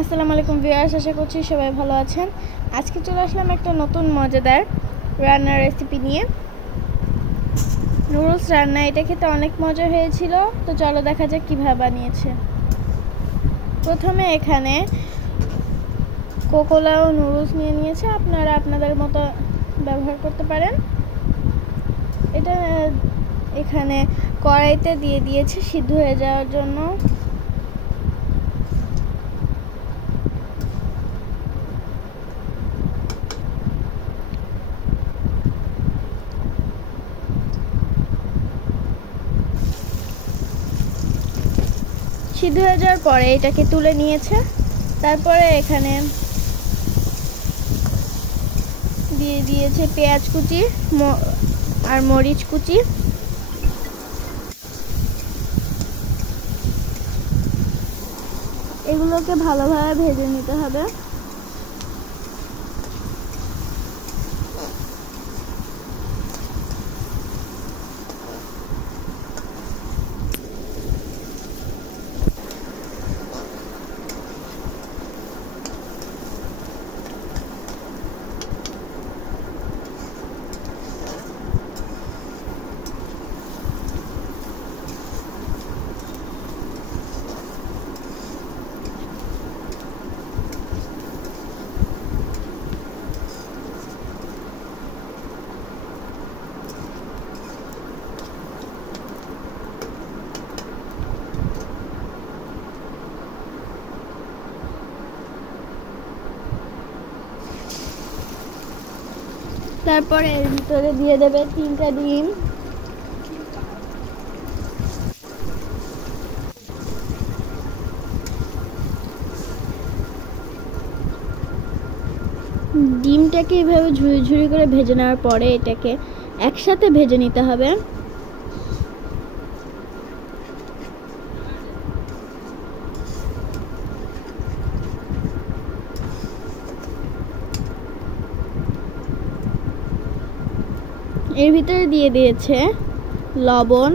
আসসালামু আলাইকুম ভিউয়ার্স, আশা করছি সবাই ভালো আছেন। আজকে চলে আসলাম একটা নতুন মজাদার রান্নার রেসিপি নিয়ে। নুডলস রান্না, এটা খেতে অনেক মজা হয়েছিল। তো চলো দেখা যাক কীভাবে বানিয়েছে। প্রথমে এখানে কোকোলাও নুডলস নিয়ে নিয়েছে, আপনারা আপনাদের মতো ব্যবহার করতে পারেন। এটা এখানে কড়াইতে দিয়ে দিয়েছে সিদ্ধ হয়ে যাওয়ার জন্য। সিদ্ধ হয়ে যাওয়ার পরে এটাকে তুলে নিয়েছে। তারপরে এখানে দিয়ে দিয়েছে পেঁয়াজ কুচি আর মরিচ কুচি। এগুলোকে ভালোভাবে ভেজে নিতে হবে। তারপরে এর ভিতরে দিয়ে দেবে 3টা ডিম। ডিমটাকে এইভাবে ঝুড়ি ঝুড়ি করে ভেজে নেওয়ার পরে এটাকে একসাথে ভেজে নিতে হবে। এর ভিতরে দিয়ে দিয়েছে লবণ,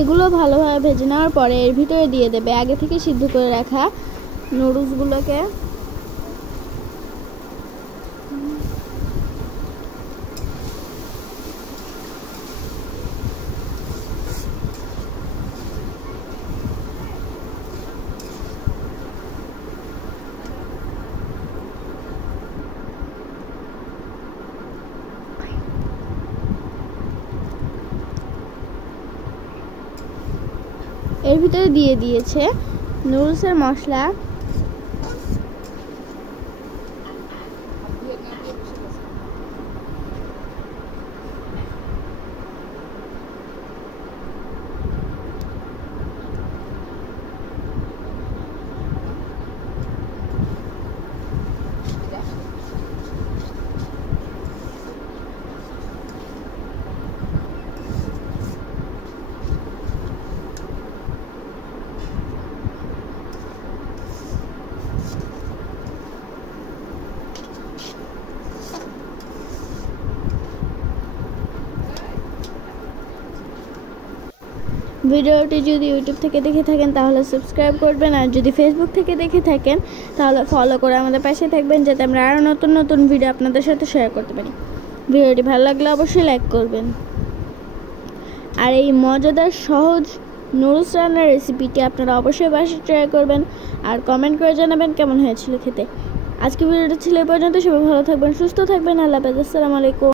এগুলো ভালোভাবে ভেজে নেওয়ার পরে এর ভিতরে দিয়ে দেবে আগে থেকে সিদ্ধ করে রাখা নুডলসগুলোকে। এর ভিতরে দিয়ে দিয়েছে নুডলসের মশলা, ভিডিওটি যদি ইউটিউব থেকে দেখে থাকেন তাহলে সাবস্ক্রাইব করবেন, আর যদি ফেসবুক থেকে দেখে থাকেন তাহলে ফলো করে আমাদের পাশে থাকবেন, যাতে আমরা আরও নতুন নতুন ভিডিও আপনাদের সাথে শেয়ার করতে পারি। ভিডিওটি ভালো লাগলে অবশ্যই লাইক করবেন। আর এই মজাদার সহজ নুডলস রান্নার রেসিপিটি আপনারা অবশ্যই বাসায় ট্রাই করবেন আর কমেন্ট করে জানাবেন কেমন হয়েছিল খেতে। আজকে ভিডিওটি ছিল এই পর্যন্ত। সবাই ভালো থাকবেন, সুস্থ থাকবেন। আল্লাহ হাফেজ। আসসালামু আলাইকুম।